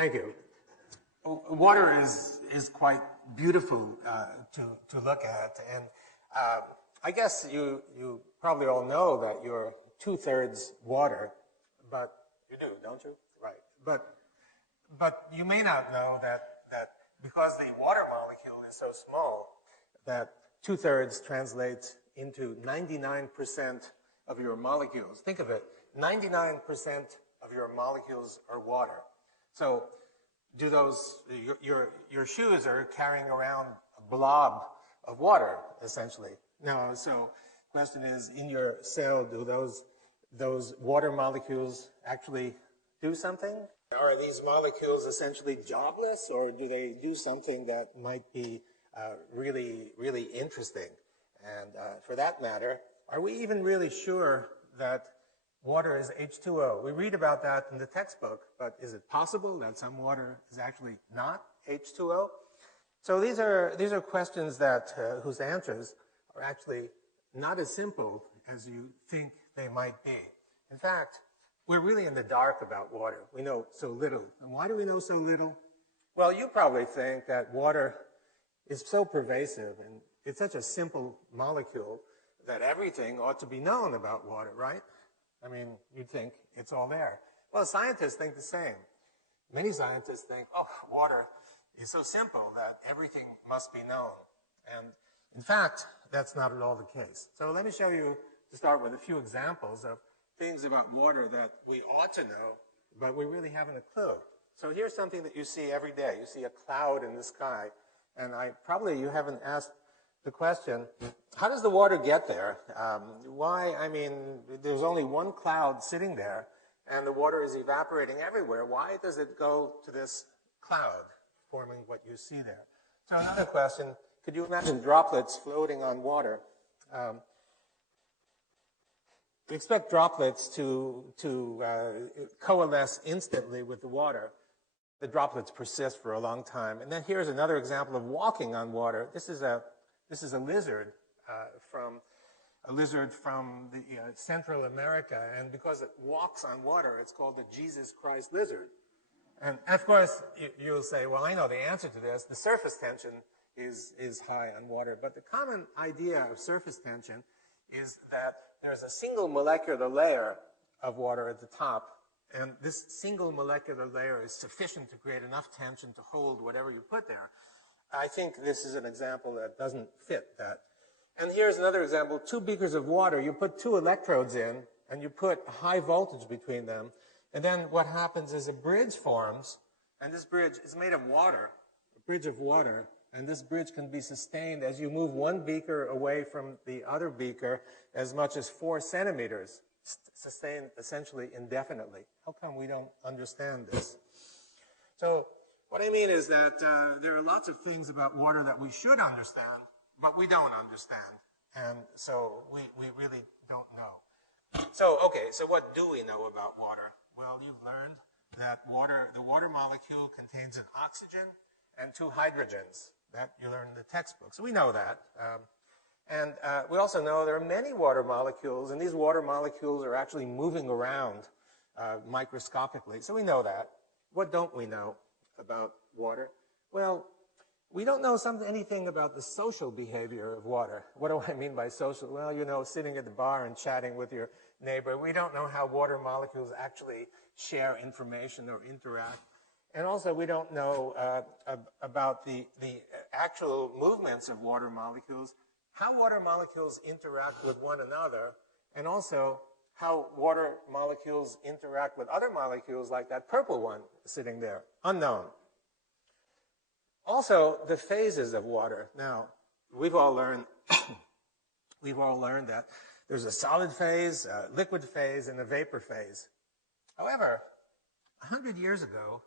Thank you. Water is quite beautiful to look at, and I guess you probably all know that you're 2/3 water, but you do, don't you? Right. But you may not know that because the water molecule is so small, that 2/3 translates into 99% of your molecules. Think of it, 99% of your molecules are water. So do those, your shoes are carrying around a blob of water, essentially. Now, so the question is, in your cell, do those water molecules actually do something? Are these molecules essentially jobless, or do they do something that might be really, really interesting? And for that matter, are we even really sure that water is H2O? We read about that in the textbook, but is it possible that some water is actually not H2O? So these are questions that whose answers are actually not as simple as you think they might be. In fact, we're really in the dark about water. We know so little. And why do we know so little? Well, you probably think that water is so pervasive and it's such a simple molecule that everything ought to be known about water, right? I mean, you'd think it's all there. Well, scientists think the same. Many scientists think, oh, water is so simple that everything must be known. And in fact, that's not at all the case. So let me show you, to start with, a few examples of things about water that we ought to know, but we really haven't a clue. So here's something that you see every day. You see a cloud in the sky, and probably you haven't asked the question, how does the water get there? Why? I mean, there's only one cloud sitting there, and the water is evaporating everywhere. Why does it go to this cloud, forming what you see there? So another question, could you imagine droplets floating on water? We expect droplets to coalesce instantly with the water. The droplets persist for a long time. And then here's another example of walking on water. This is a lizard from the Central America, and because it walks on water, it's called the Jesus Christ lizard. And of course, you'll say, well, I know the answer to this. The surface tension is high on water, but the common idea of surface tension is that there's a single molecular layer of water at the top, and this single molecular layer is sufficient to create enough tension to hold whatever you put there. I think this is an example that doesn't fit that. And here's another example, 2 beakers of water. You put 2 electrodes in, and you put a high voltage between them, and then what happens is a bridge forms, and this bridge is made of water, a bridge of water, and this bridge can be sustained as you move one beaker away from the other beaker as much as 4 centimeters, sustained essentially indefinitely. How come we don't understand this? So what I mean is that there are lots of things about water that we should understand, but we don't understand. And so we really don't know. So, okay, so what do we know about water? Well, you've learned that the water molecule contains an oxygen and 2 hydrogens. That you learn in the textbook. So we know that. And we also know there are many water molecules, and these water molecules are actually moving around microscopically. So we know that. What don't we know about water? Well, we don't know anything about the social behavior of water. What do I mean by social? Well, you know, sitting at the bar and chatting with your neighbor. We don't know how water molecules actually share information or interact. And also, we don't know about the actual movements of water molecules, how water molecules interact with one another, and also how water molecules interact with other molecules like that purple one sitting there. Unknown. Also, the phases of water. Now, we've all learned that there's a solid phase, a liquid phase, and a vapor phase. However, 100 years ago,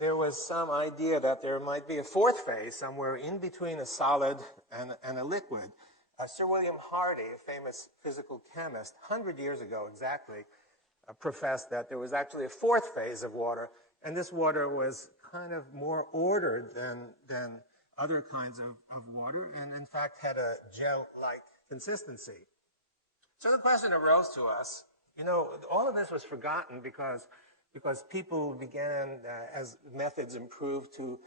there was some idea that there might be a 4th phase somewhere in between a solid and a liquid. Sir William Hardy, a famous physical chemist, 100 years ago exactly, professed that there was actually a 4th phase of water, and this water was kind of more ordered than other kinds of water, and in fact had a gel-like consistency. So the question arose to us, you know, all of this was forgotten because because people began, as methods improved, to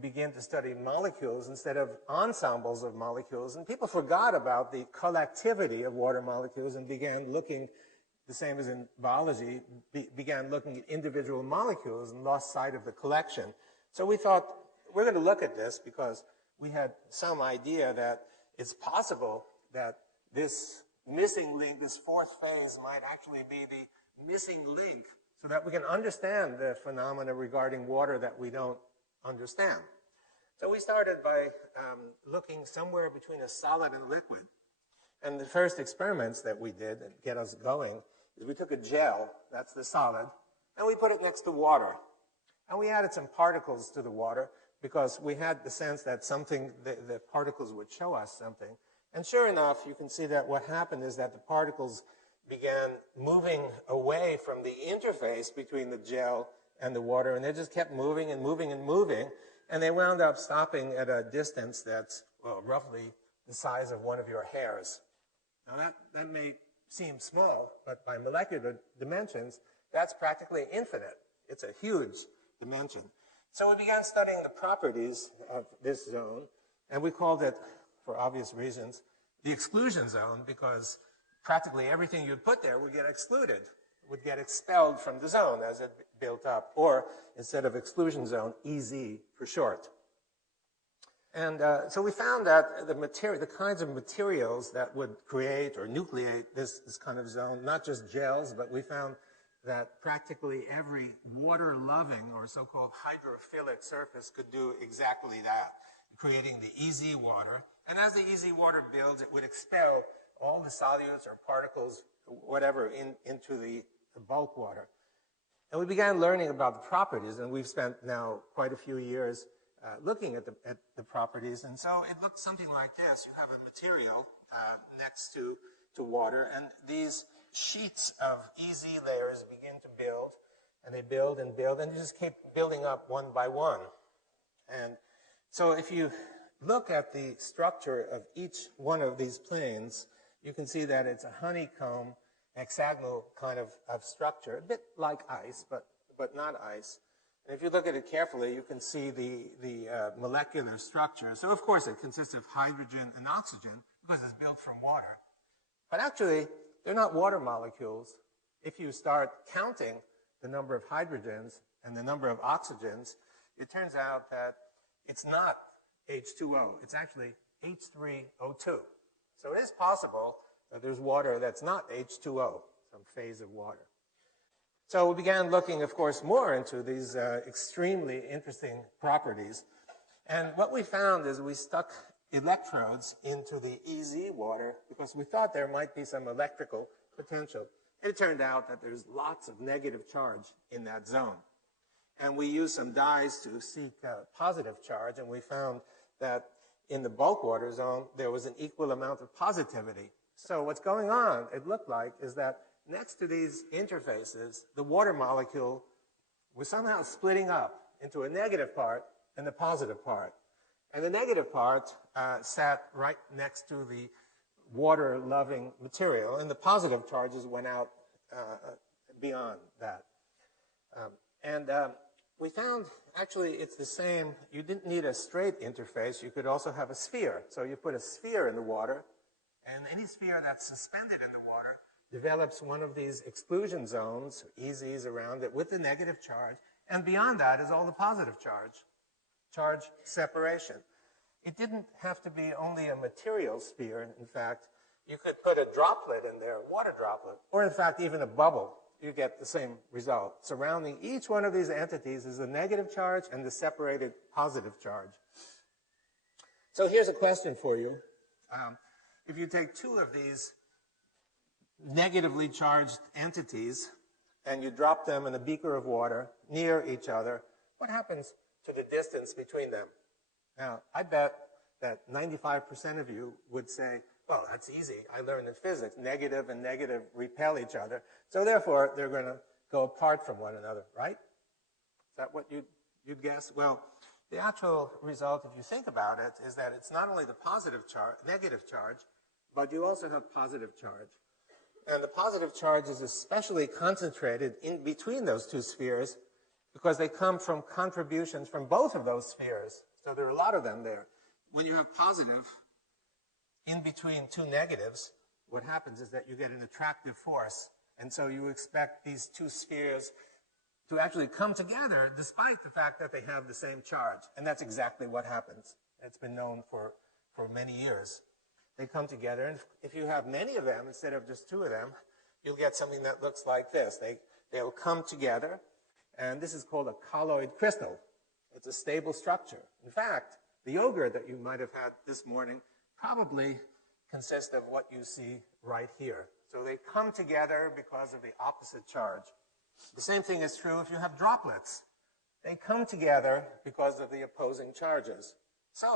begin to study molecules instead of ensembles of molecules. And people forgot about the collectivity of water molecules and began looking, the same as in biology, began looking at individual molecules and lost sight of the collection. So we thought, we're going to look at this because we had some idea that it's possible that this missing link, this fourth phase, might actually be the missing link so that we can understand the phenomena regarding water that we don't understand. So we started by looking somewhere between a solid and liquid. And the first experiments that we did that get us going is we took a gel, that's the solid, and we put it next to water. And we added some particles to the water because we had the sense that something, the particles would show us something. And sure enough, you can see that what happened is that the particles began moving away from the interface between the gel and the water, and they just kept moving and moving and moving, and they wound up stopping at a distance that's, well, roughly the size of one of your hairs. Now that may seem small, but by molecular dimensions, that's practically infinite. It's a huge dimension. So we began studying the properties of this zone, and we called it, for obvious reasons, the exclusion zone, because practically everything you'd put there would get excluded, would get expelled from the zone as it built up, or instead of exclusion zone, EZ for short. And so we found that the kinds of materials that would create or nucleate this kind of zone, not just gels, but we found that practically every water-loving or so-called hydrophilic surface could do exactly that, creating the EZ water. And as the EZ water builds, it would expel all the solutes or particles, whatever, into the bulk water. And we began learning about the properties, and we've spent now quite a few years looking at the properties. And so it looks something like this. You have a material next to water, and these sheets of EZ layers begin to build, and they build and build, and you just keep building up one by one. And so if you look at the structure of each one of these planes, you can see that it's a honeycomb, hexagonal kind of structure, a bit like ice, but not ice. And if you look at it carefully, you can see the molecular structure. So, of course, it consists of hydrogen and oxygen because it's built from water. But actually, they're not water molecules. If you start counting the number of hydrogens and the number of oxygens, it turns out that it's not H2O. It's actually H3O2. So it is possible that there's water that's not H2O, some phase of water. So we began looking, of course, more into these extremely interesting properties. And what we found is we stuck electrodes into the EZ water because we thought there might be some electrical potential. And it turned out that there's lots of negative charge in that zone. And we used some dyes to seek positive charge, and we found that in the bulk water zone, there was an equal amount of positivity. So what's going on, it looked like, is that next to these interfaces, the water molecule was somehow splitting up into a negative part and the positive part. And the negative part sat right next to the water-loving material, and the positive charges went out beyond that. We found, actually, it's the same. You didn't need a straight interface. You could also have a sphere. So you put a sphere in the water, and any sphere that's suspended in the water develops one of these exclusion zones, EZs around it, with the negative charge. And beyond that is all the positive charge separation. It didn't have to be only a material sphere. In fact, you could put a droplet in there, a water droplet, or in fact, even a bubble. You get the same result. Surrounding each one of these entities is a negative charge and the separated positive charge. So here's a question for you. If you take two of these negatively charged entities and you drop them in a beaker of water near each other, what happens to the distance between them? Now, I bet that 95% of you would say, well, that's easy. I learned in physics. Negative and negative repel each other. So therefore, they're going to go apart from one another, right? Is that what you'd guess? Well, the actual result, if you think about it, is that it's not only the positive charge, negative charge, but you also have positive charge. And the positive charge is especially concentrated in between those two spheres because they come from contributions from both of those spheres. So there are a lot of them there. When you have positive in between two negatives, what happens is that you get an attractive force. And so you expect these two spheres to actually come together despite the fact that they have the same charge. And that's exactly what happens. It's been known for many years. They come together, and if you have many of them instead of just two of them, you'll get something that looks like this. They'll come together, and this is called a colloid crystal. It's a stable structure. In fact, the yogurt that you might have had this morning probably consists of what you see right here. So they come together because of the opposite charge. The same thing is true if you have droplets. They come together because of the opposing charges. So,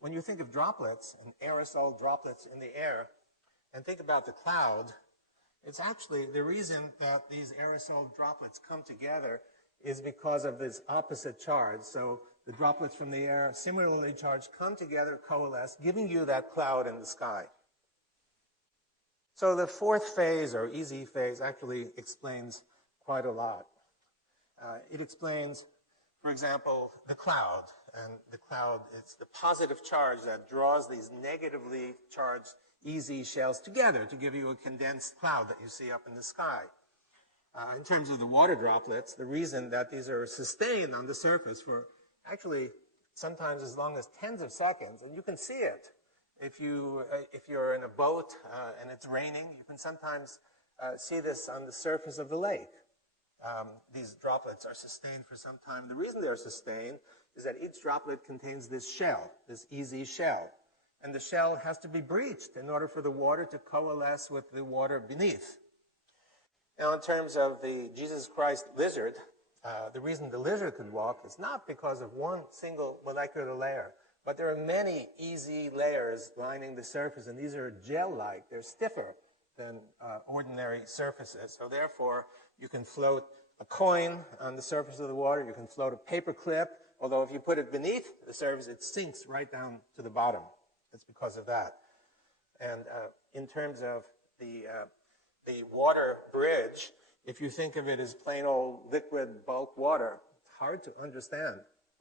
when you think of droplets and aerosol droplets in the air, and think about the cloud, it's actually the reason that these aerosol droplets come together is because of this opposite charge. So the droplets from the air, similarly charged, come together, coalesce, giving you that cloud in the sky. So the fourth phase, or easy phase, actually explains quite a lot. It explains, for example, the cloud. And the cloud, it's the positive charge that draws these negatively charged EZ shells together to give you a condensed cloud that you see up in the sky. In terms of the water droplets, the reason that these are sustained on the surface for actually sometimes as long as tens of seconds, and you can see it. If you're in a boat and it's raining, you can sometimes see this on the surface of the lake. These droplets are sustained for some time. The reason they're sustained is that each droplet contains this shell, this EZ shell. And the shell has to be breached in order for the water to coalesce with the water beneath. Now, in terms of the Jesus Christ lizard, the reason the lizard could walk is not because of one single molecular layer, but there are many EZ layers lining the surface, and these are gel-like. They're stiffer than ordinary surfaces. So therefore, you can float a coin on the surface of the water. You can float a paper clip. Although if you put it beneath the surface, it sinks right down to the bottom. It's because of that. And in terms of the water bridge, if you think of it as plain old liquid bulk water, it's hard to understand.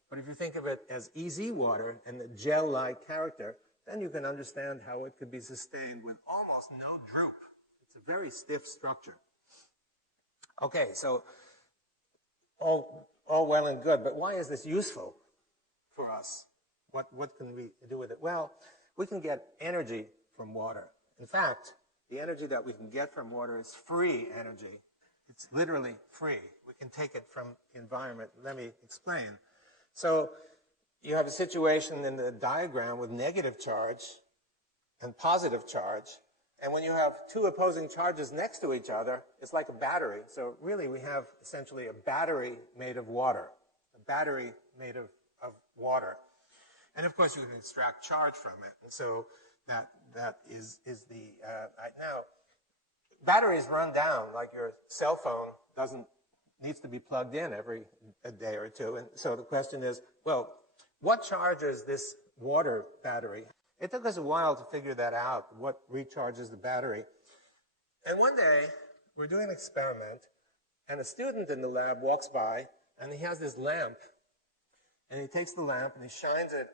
But if you think of it as EZ water and the gel-like character, then you can understand how it could be sustained with almost no droop. It's a very stiff structure. Okay, so all well and good, but why is this useful for us? What can we do with it? Well, we can get energy from water. In fact, the energy that we can get from water is free energy. It's literally free. We can take it from the environment. Let me explain. So you have a situation in the diagram with negative charge and positive charge. And when you have two opposing charges next to each other, it's like a battery. So really we have essentially a battery made of water. A battery made of water. And of course you can extract charge from it. And so that is the, now, batteries run down like your cell phone needs to be plugged in every day or two. And so the question is, well, what charges this water battery? It took us a while to figure that out, what recharges the battery. And one day, we're doing an experiment, and a student in the lab walks by, and he has this lamp. And he takes the lamp, and he shines it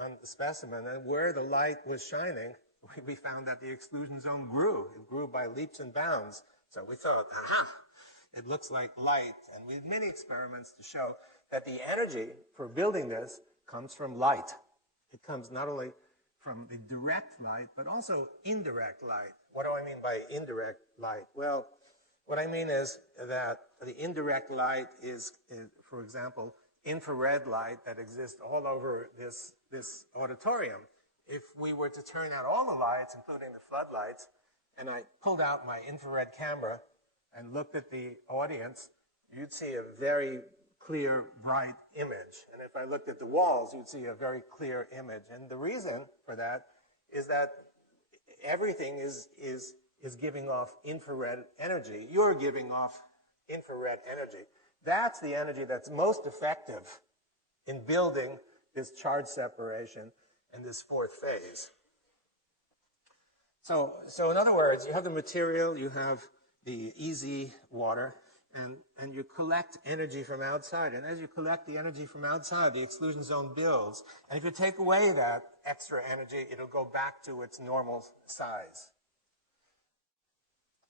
on the specimen. And where the light was shining, we found that the exclusion zone grew. It grew by leaps and bounds. So we thought, aha, it looks like light. And we had many experiments to show that the energy for building this comes from light. It comes not only from the direct light, but also indirect light. What do I mean by indirect light? Well, what I mean is that the indirect light is for example, infrared light that exists all over this auditorium. If we were to turn out all the lights, including the floodlights, and I pulled out my infrared camera and looked at the audience, you'd see a very clear, bright image. And if I looked at the walls, you'd see a very clear image. And the reason for that is that everything is giving off infrared energy. You're giving off infrared energy. That's the energy that's most effective in building this charge separation in this fourth phase. So in other words, you have the material, you have the easy water, and you collect energy from outside. And as you collect the energy from outside, the exclusion zone builds. And if you take away that extra energy, it'll go back to its normal size.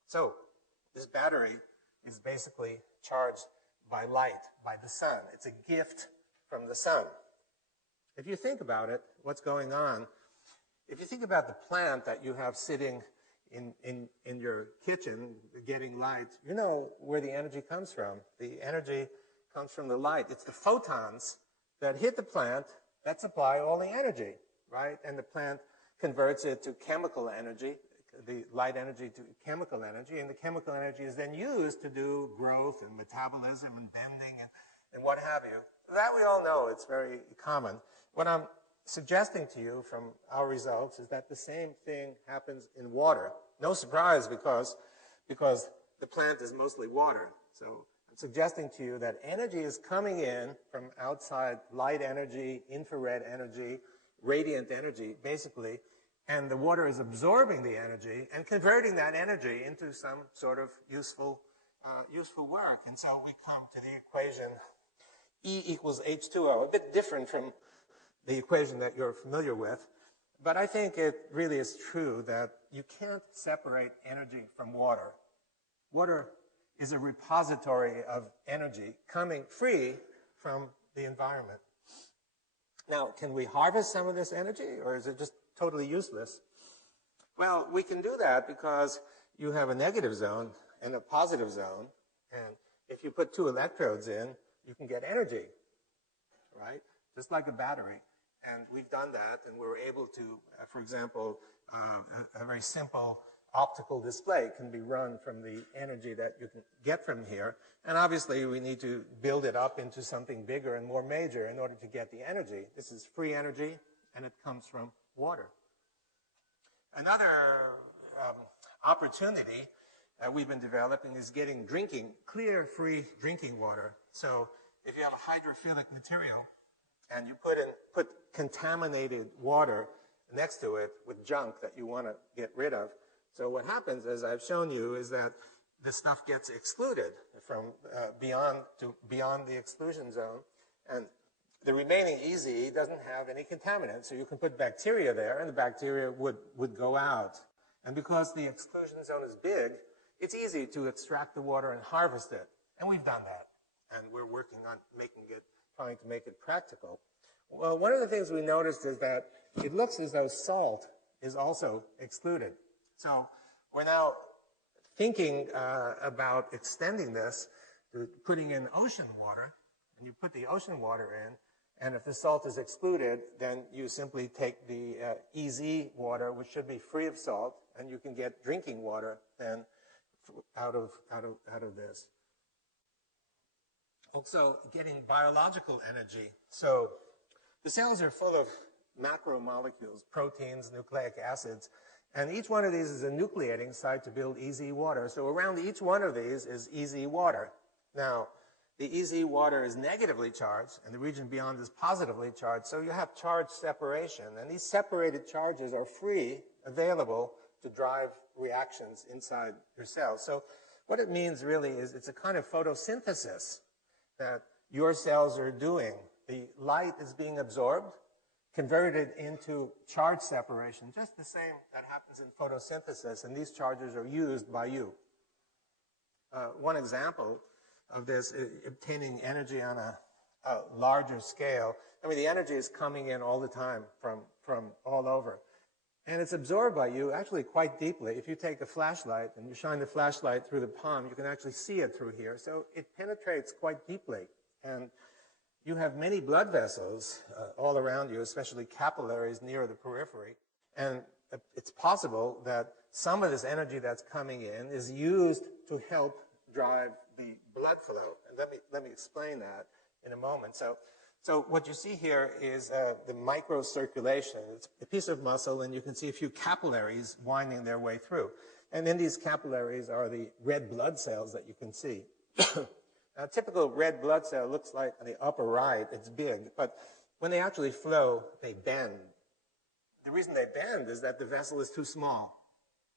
So this battery is basically charged by light, by the sun. It's a gift from the sun. If you think about it, what's going on, if you think about the plant that you have sitting in your kitchen getting light, you know where the energy comes from. The energy comes from the light. It's the photons that hit the plant that supply all the energy, right? And the plant converts it to chemical energy, the light energy to chemical energy, and the chemical energy is then used to do growth and metabolism and bending and what have you. That we all know, it's very common. What I'm suggesting to you from our results is that the same thing happens in water. No surprise because the plant is mostly water. So I'm suggesting to you that energy is coming in from outside, light energy, infrared energy, radiant energy, basically, and the water is absorbing the energy and converting that energy into some sort of useful work. And so we come to the equation E equals H2O, a bit different from the equation that you're familiar with. But I think it really is true that you can't separate energy from water. Water is a repository of energy coming free from the environment. Now, can we harvest some of this energy, or is it just totally useless? Well, we can do that because you have a negative zone and a positive zone, and if you put two electrodes in, you can get energy, right? Just like a battery. And we've done that, and we're able to, for example, a very simple optical display can be run from the energy that you can get from here. And obviously, we need to build it up into something bigger and more major in order to get the energy. This is free energy, and it comes from water. Another opportunity we've been developing is getting clear, free drinking water. So if you have a hydrophilic material, and you put contaminated water next to it with junk that you want to get rid of. So what happens, as I've shown you, is that this stuff gets excluded from beyond the exclusion zone, and the remaining EZ doesn't have any contaminants. So you can put bacteria there, and the bacteria would go out. And because the exclusion zone is big, it's easy to extract the water and harvest it. And we've done that, and we're working on trying to make it practical. Well, one of the things we noticed is that it looks as though salt is also excluded. So we're now thinking about extending this to putting in ocean water, and you put the ocean water in, and if the salt is excluded, then you simply take the EZ water, which should be free of salt, and you can get drinking water then out of this. Also, getting biological energy. So the cells are full of macromolecules, proteins, nucleic acids, and each one of these is a nucleating site to build EZ water. So around each one of these is EZ water. Now, the EZ water is negatively charged, and the region beyond is positively charged. So you have charge separation, and these separated charges are free, available to drive reactions inside your cells. So what it means really is it's a kind of photosynthesis that your cells are doing. The light is being absorbed, converted into charge separation, just the same that happens in photosynthesis, and these charges are used by you. One example of this is obtaining energy on a larger scale. I mean, the energy is coming in all the time from all over. And it's absorbed by you actually quite deeply. If you take a flashlight and you shine the flashlight through the palm, you can actually see it through here. So it penetrates quite deeply. And you have many blood vessels all around you, especially capillaries near the periphery. And it's possible that some of this energy that's coming in is used to help drive the blood flow. And let me explain that in a moment. So what you see here is the microcirculation. It's a piece of muscle, and you can see a few capillaries winding their way through. And in these capillaries are the red blood cells that you can see. A typical red blood cell looks like on the upper right, it's big, but when they actually flow, they bend. The reason they bend is that the vessel is too small.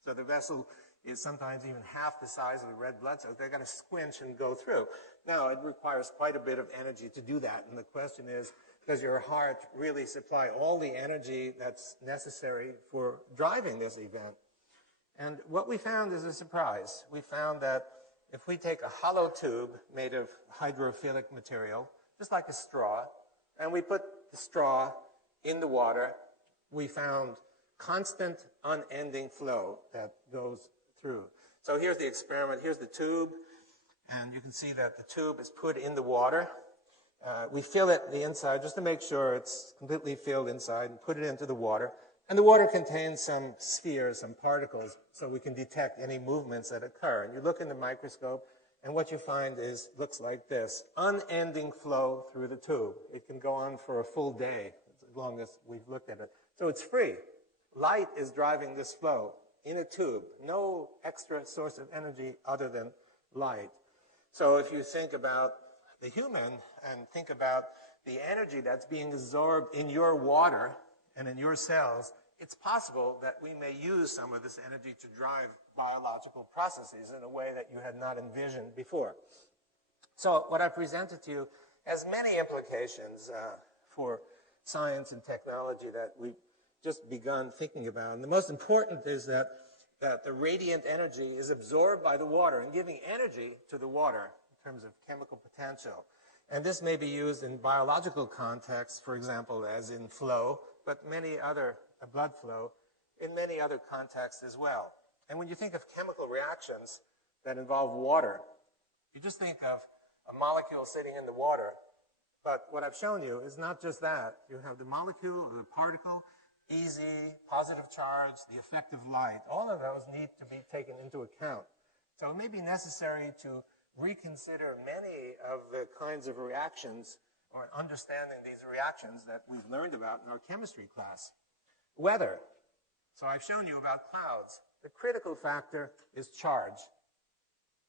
So the vessel is sometimes even half the size of the red blood cells. They've got to squinch and go through. Now, it requires quite a bit of energy to do that. And the question is, does your heart really supply all the energy that's necessary for driving this event? And what we found is a surprise. We found that if we take a hollow tube made of hydrophilic material, just like a straw, and we put the straw in the water, we found constant, unending flow that goes through. So here's the experiment. Here's the tube, and you can see that the tube is put in the water. We fill it the inside just to make sure it's completely filled inside and put it into the water. And the water contains some spheres, some particles, so we can detect any movements that occur. And you look in the microscope, and what you find looks like this: unending flow through the tube. It can go on for a full day, as long as we've looked at it. So it's free. Light is driving this flow in a tube. No extra source of energy other than light. So if you think about the human and think about the energy that's being absorbed in your water and in your cells, it's possible that we may use some of this energy to drive biological processes in a way that you had not envisioned before. So what I presented to you has many implications for science and technology that we've just begun thinking about. And the most important is that the radiant energy is absorbed by the water and giving energy to the water in terms of chemical potential. And this may be used in biological contexts, for example, as in flow, but many other blood flow in many other contexts as well. And when you think of chemical reactions that involve water, you just think of a molecule sitting in the water. But what I've shown you is not just that. You have the molecule or the particle, easy, positive charge, the effect of light. All of those need to be taken into account. So it may be necessary to reconsider many of the kinds of reactions or understanding these reactions that we've learned about in our chemistry class. Weather. So I've shown you about clouds. The critical factor is charge.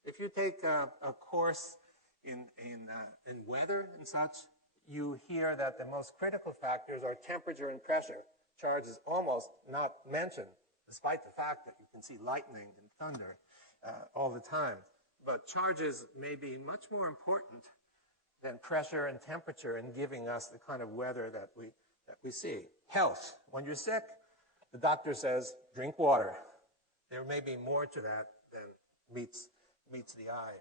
If you take a course in weather and such, you hear that the most critical factors are temperature and pressure. Charge is almost not mentioned, despite the fact that you can see lightning and thunder all the time. But charges may be much more important than pressure and temperature in giving us the kind of weather that we see. Health. When you're sick, the doctor says, drink water. There may be more to that than meets the eye.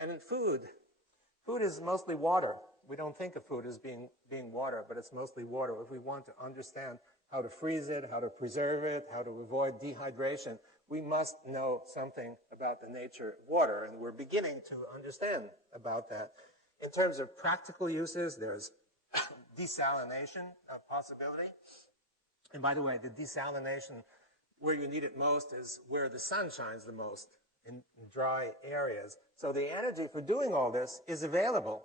And in food is mostly water. We don't think of food as being water, but it's mostly water. If we want to understand how to freeze it, how to preserve it, how to avoid dehydration, we must know something about the nature of water, and we're beginning to understand about that. In terms of practical uses, there's desalination, a possibility. And by the way, the desalination, where you need it most is where the sun shines the most, in dry areas. So the energy for doing all this is available,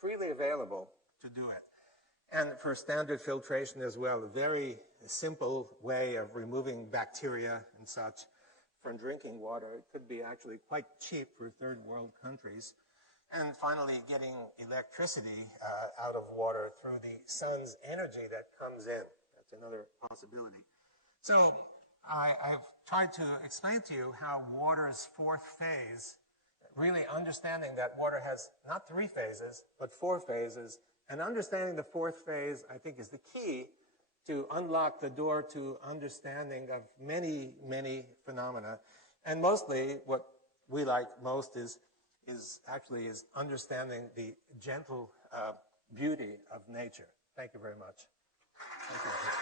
freely available to do it. And for standard filtration as well, a very simple way of removing bacteria and such from drinking water. It could be actually quite cheap for third world countries. And finally, getting electricity out of water through the sun's energy that comes in. That's another possibility. So I've tried to explain to you how water's fourth phase, really understanding that water has not 3 phases, but 4 phases. And understanding the fourth phase, I think, is the key to unlock the door to understanding of many, many phenomena. And mostly, what we like most is understanding the gentle beauty of nature. Thank you very much. Thank you.